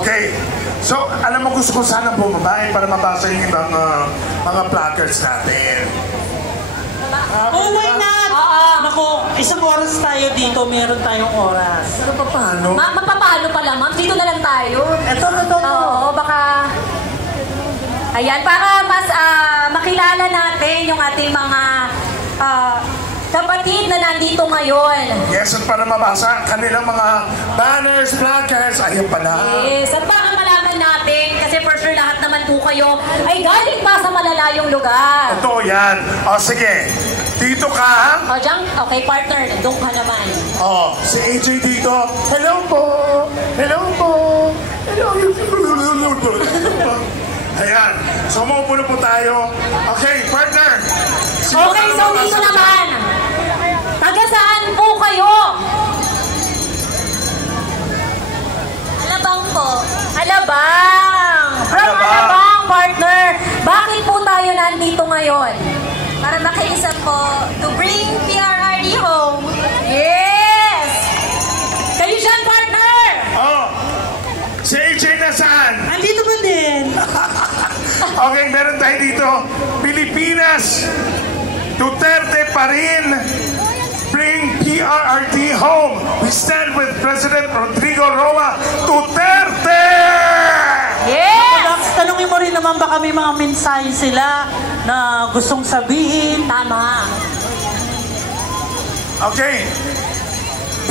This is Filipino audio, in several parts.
Okay. So, alam mo, gusto ko sana bumaba para mabasa yung ibang mga placards natin. Oh, why not? Naku, isang oras tayo dito, meron tayong oras. Ano pa paano? Mapapalo pala, ma'am. Dito na lang tayo. Ito. Oo, baka... Ayan, para mas makilala natin yung ating mga kapatid na nandito ngayon. Yes, at para mabasa kanilang mga banners, placards, ayun pala. Yes, at para malaman natin, kasi for sure lahat naman po kayo ay galing pa sa malalayong lugar. Totoo yan. O, sige. Dito ka. O, Jang, okay, partner, doon ka naman. O, si AJ dito. Hello po. Hello po. Hello. Ayan. So, maupuno po tayo. Okay, partner. Okay, so dito naman. Taga saan po kayo? Alabang po. Alabang. From Alabang, partner. Bakit po tayo nandito ngayon? Para makiisa po to bring PRRD home. Yes! Kayo dyan, partner! Oh, si AJ nasaan? Andito ba din? Okay, meron tayo dito. Pilipinas. Duterte pa rin. Bring PRRD home. We stand with President Rodrigo Roa Duterte! Yes! Tanungin mo rin naman baka may mga mensahe sila na gustong sabihin. Tama. Okay.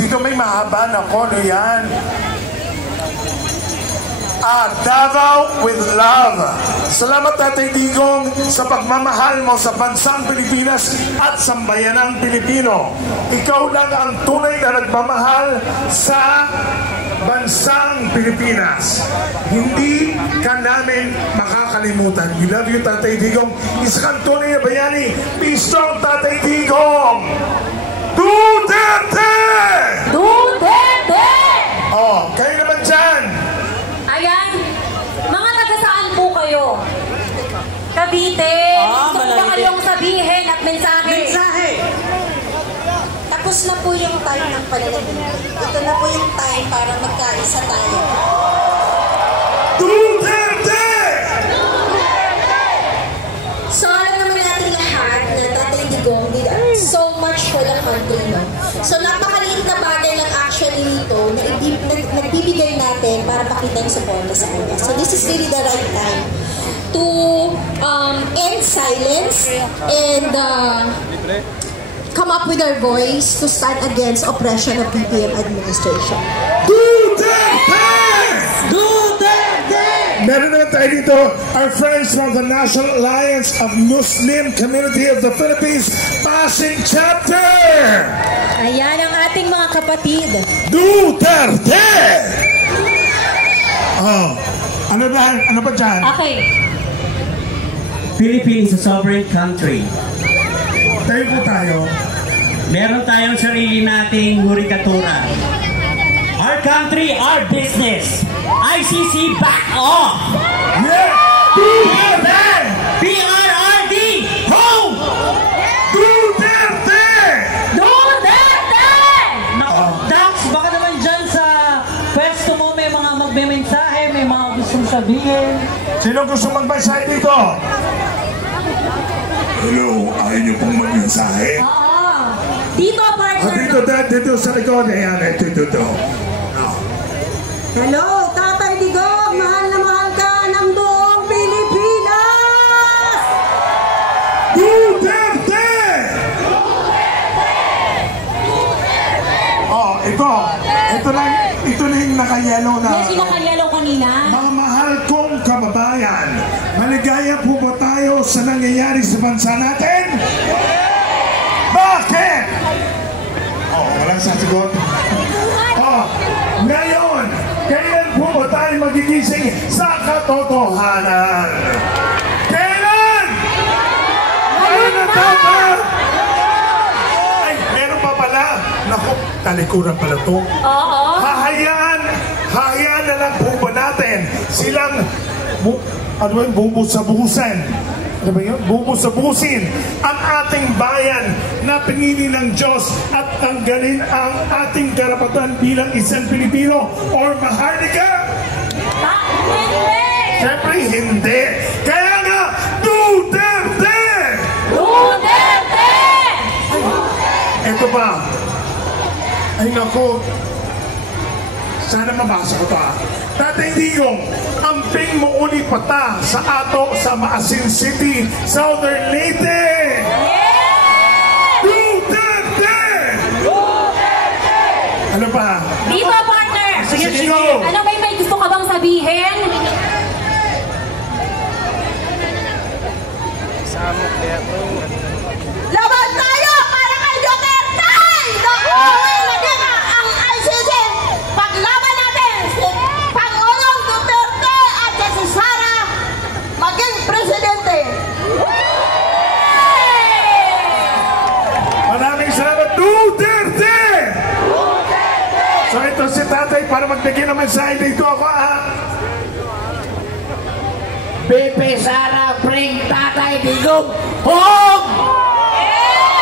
Dito may mahaba na kono yan. Davao with love. Salamat, Tatay Digong, sa pagmamahal mo sa bansang Pilipinas at sambayanang Pilipino. Ikaw lang ang tunay na nagmamahal sa bansang Pilipinas. Hindi ka namin makakalimutan. We love you, Tatay Digong. Isa kang tunay na bayani. Be strong, Tatay Digong! Duterte! Duterte! Oh, kayo naman dyan. Ayan, mga taga saan po kayo? Cavite. Gusto ko ba kayong sabihin at mensahe? Tapos na po yung time ng pananamit. Ito na po yung time para magkaisa tayo. Duterte! So, alam naman natin lahat na Tatay Digong did so much for the country, no? So, napakaliit na bagay lang actually nito na nagbibigay natin para pakita yung suporta sa kanya. So, this is really the right time to end silence and come up with our voice to stand against oppression of BBM administration. Duterte! Duterte! Meron na tayo dito, our friends from the National Alliance of Muslim Community of the Philippines, Pasig Chapter! Ayan ang ating mga kapatid. Duterte! Oh, ano ba dyan? Okay. Philippines is a sovereign country. Tayo po tayo. Meron tayong sarili nating hurikatura. Our country, our business. ICC back off! Yeah! Duterte! PRRD home! Duterte! Duterte! Dax, baka naman dyan sa pwesto mo may mga magme-mensahe, may mga gustong sabihin. Sino gusto magmensahe dito? Hello, ayaw niyo pong magmensahe? Oo. Dito, partner. Dito sa likod. Ayan, ito. Hello, Tatay Digong! Mahal na mahal ka ng buong Pilipinas! Duterte! Oh, ito na yung naka-yellow na. Yes, yung naka-yellow kanina. Mga mahal kong kababayan, maligaya po ba tayo sa nangyayari sa bansa natin? Bakit? Oh, walang sasagot. Oh, ngayon, kailan po ba tayo magigising sa katotohanan? Kailan? Ngayon na tama! Ay, meron pa pala. Naku, talikuran pala to. Oo. Hayaan na lang po ba natin silang bubusa-buhusan ano ba yun? Bubus-busin ang ating bayan na pinili ng Diyos at tanggalin ang ating karapatan bilang isang Pilipino or maharlika? Hindi! Siyempre, hindi. Kaya nga, Duterte! Duterte! Ito pa. Ay naku. Sana mabasa ko ito. Tatay Digong, amping mo uli pata sa ato sa Maasin City, Southern Leyte. Duterte! Duterte! Ano pa? Dito, partner! Sige, go! Ano may gusto ka bang sabihin? Laban tayo para kay Duterte! Naging ang ICC. Paglaban natin si Pangulong Duterte at si Sara maging presidente. Maraming salamat, Duterte! So ito si tatay para magbigay ng mensahe dito ako Pepe Sara, bring Tatay Digong home!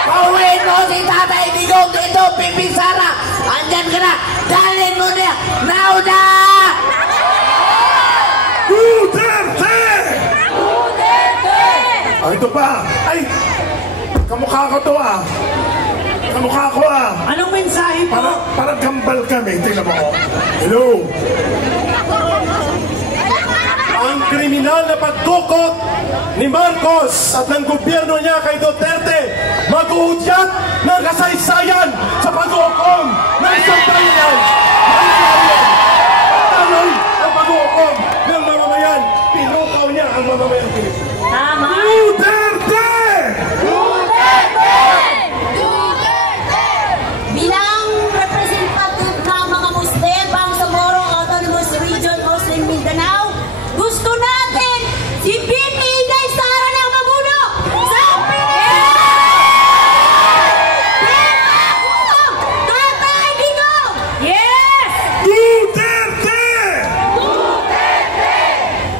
Pauwiin mo si Tatay Digong dito, Pepe Sara! Andyan ka na! Dalhin mo na! Now na! Duterte! Duterte! Ito pa. Ay, kamukha ko to Kamukha ko Anong mensahe po? Parang kambal kami. Tingnan mo ko. Hello. Ang kriminal na pagkukot ni Marcos at ng gobyerno niya kay Duterte mag-uudyat ng kasaysayan sa pag-uukom ng isang bayan. Tanong ang pag-uukom ng mamamayan. Pinukaw niya ang mamamayan Pilipino. Tama! Duterte! Duterte! Bilang representative ng mga Muslim, Bangsamoro Autonomous Region, Muslim Mindanao, gusto natin si BP Inday Sara na mamuno sa Tatay Digong! Yes! Duterte! Duterte!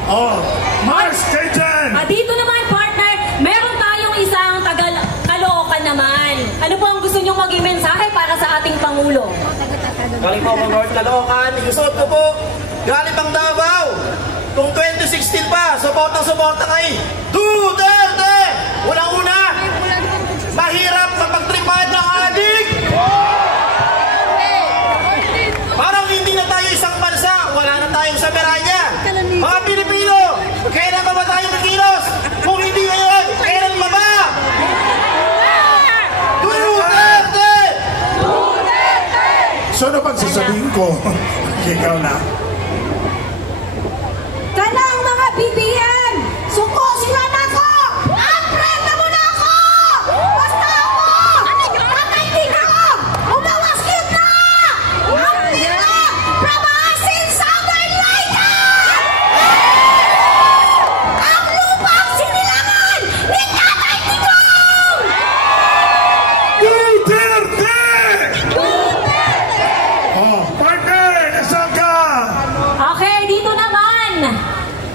Oh, Mars, kayo dyan! Dito naman, partner, meron tayong isang taga-Caloocan naman. Ano po ang gusto niyong maging mensahe para sa ating Pangulo? Galing po akong North Caloocan. Isuot ko po. Galing pang Davao. Kung 2016 pa, suportang-suporta kay Duterte! Unang-una, mahirap mapagtripad ng adik! Parang hindi na tayo isang bansa, wala na tayong sameranya. Mga Pilipino, kailan pa ba tayo nakilos? Kung hindi ngayon, kailan pa ba? Duterte! So ano pang sasabihin ko? Ikaw na.